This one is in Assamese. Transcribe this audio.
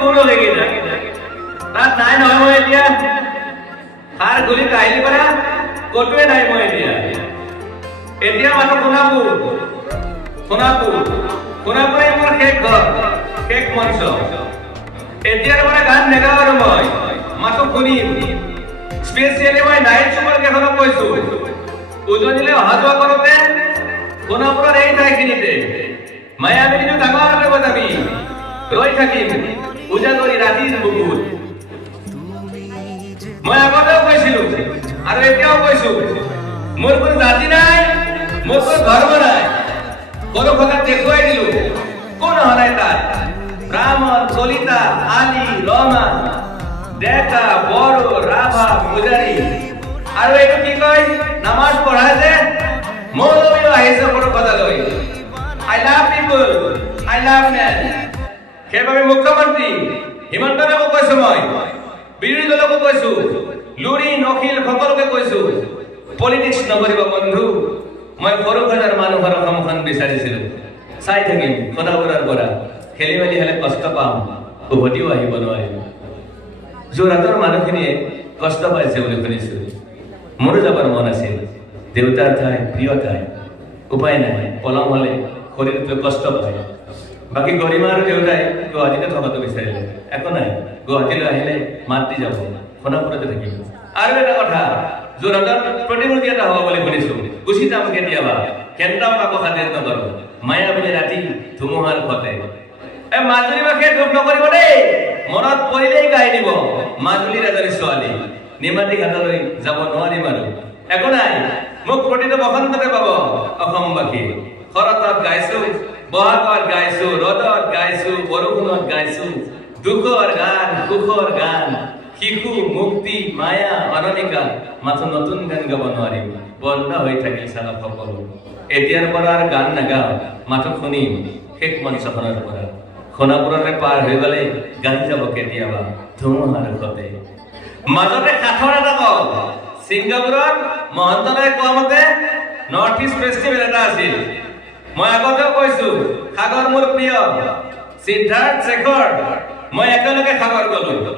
কোনো লাগি না তাত নাই নহয় মই এতিয়া সাৰ গুলি কাহিলি পৰা কটোৱে নাই মই এতিয়া মানুহ সোণাপুৰে মোৰ শেষ ঘৰ শেষ মঞ্চ এতিয়াৰ পৰা গান নেগাওঁ আৰু মই মাথো শুনিম স্পেচিয়েলি মই নাইট চুপাৰ কেইখনক কৈছো উজনিলে অহা যোৱা কৰোঁতে সোণাপুৰৰ এই ঠাইখিনিতে মায়াবিনীটো ডাঙৰকৈ বজাবি ৰৈ থাকিম উজাগৰি ৰাতিৰ বুকুত মই আগতেও কৈছিলো আৰু এতিয়াও কৈছো মোৰ কোনো জাতি নাই মোৰ কোনো ধৰ্ম নাই কোনো কথা দেখুৱাই দিলো কোন হৰাই তাত ব্ৰাহ্মণ কলিতা আলি ৰমা ডেকা বড়ো ৰাভা পূজাৰী আৰু এইটো কি কয় নামাজ পঢ়াই যে মৌলবীও আহিছে কোনো কথা লৈ I love people I love man সেইবাবে মুখ্যমন্ত্ৰী হিমন্ত ৰাৱক কৈছো মই বিৰোধী দলকো কৈছো লুৰি নখিল সকলোকে কৈছো পলিটিক্স নকৰিব বন্ধু মই সৰু সজাৰ মানুহৰ অসমখন বিচাৰিছিলো চাই থাকিম সোণাপুৰৰ পৰা খেলি মেলি হ'লে কষ্ট পাম উভতিও আহিব নোৱাৰিম যোৰহাটৰ মানুহখিনিয়ে কষ্ট পাইছে বুলি শুনিছো মোৰো যাবৰ মন আছিল দেউতাৰ ঠাই প্ৰিয় ঠাই উপায় নাই পলম হ'লে শৰীৰটোৱে কষ্ট পায় বাকী গৰিমা আৰু দেউতাই গুৱাহাটীতে থকাটো বিচাৰিলে একো নাই গুৱাহাটীলৈ আহিলে মাত দি যাব সোণাপুৰতে থাকিব আৰু এটা কথা যোৰহাটত প্ৰতিমূৰ্তি এটা হ'ব বুলি শুনিছো গুচি যাম কেতিয়াবা কেন্দ্ৰাও কাকো খাতিৰ নকৰো মায়াবিনী ৰাতি ধুমুহাৰ ফতে মাজুলী ভাষাই দুখ নকৰিব দেই মনত পৰিলেই গাই দিব মাজুলীৰ এজনী ছোৱালী নিমাতী ঘাটলৈ যাব নোৱাৰিম আৰু একো নাই মোক প্ৰতিটো বসন্ততে পাব অসমবাসী শৰতত গাইছো বহাগত গাইছো ৰ'দত গাইছো বৰষুণত গাইছো দুখৰ গান সুখৰ গান শিশু মুক্তি মায়া অনামিকা মাথো নতুন গান গাব নোৱাৰিম বন্ধ হৈ থাকিল চালক সকলো এতিয়াৰ পৰা আৰু গান নাগাওঁ মাথো শুনিম শেষ মঞ্চখনৰ পৰা সোণাপুৰৰে পাৰ হৈ গ'লে গাই যাব কেতিয়াবা ধুমুহাৰ সতে মাজতে কাঠৰ এটা কওঁ ছিংগাপুৰত মহন্তৰাই কোৱা মতে নৰ্থ ইষ্ট ফেষ্টিভেল এটা আছিল মই আগতেও কৈছো সাগৰ মোৰ প্ৰিয় সিদ্ধাৰ্থ শেখৰ মই একেলগে সাগৰ গলো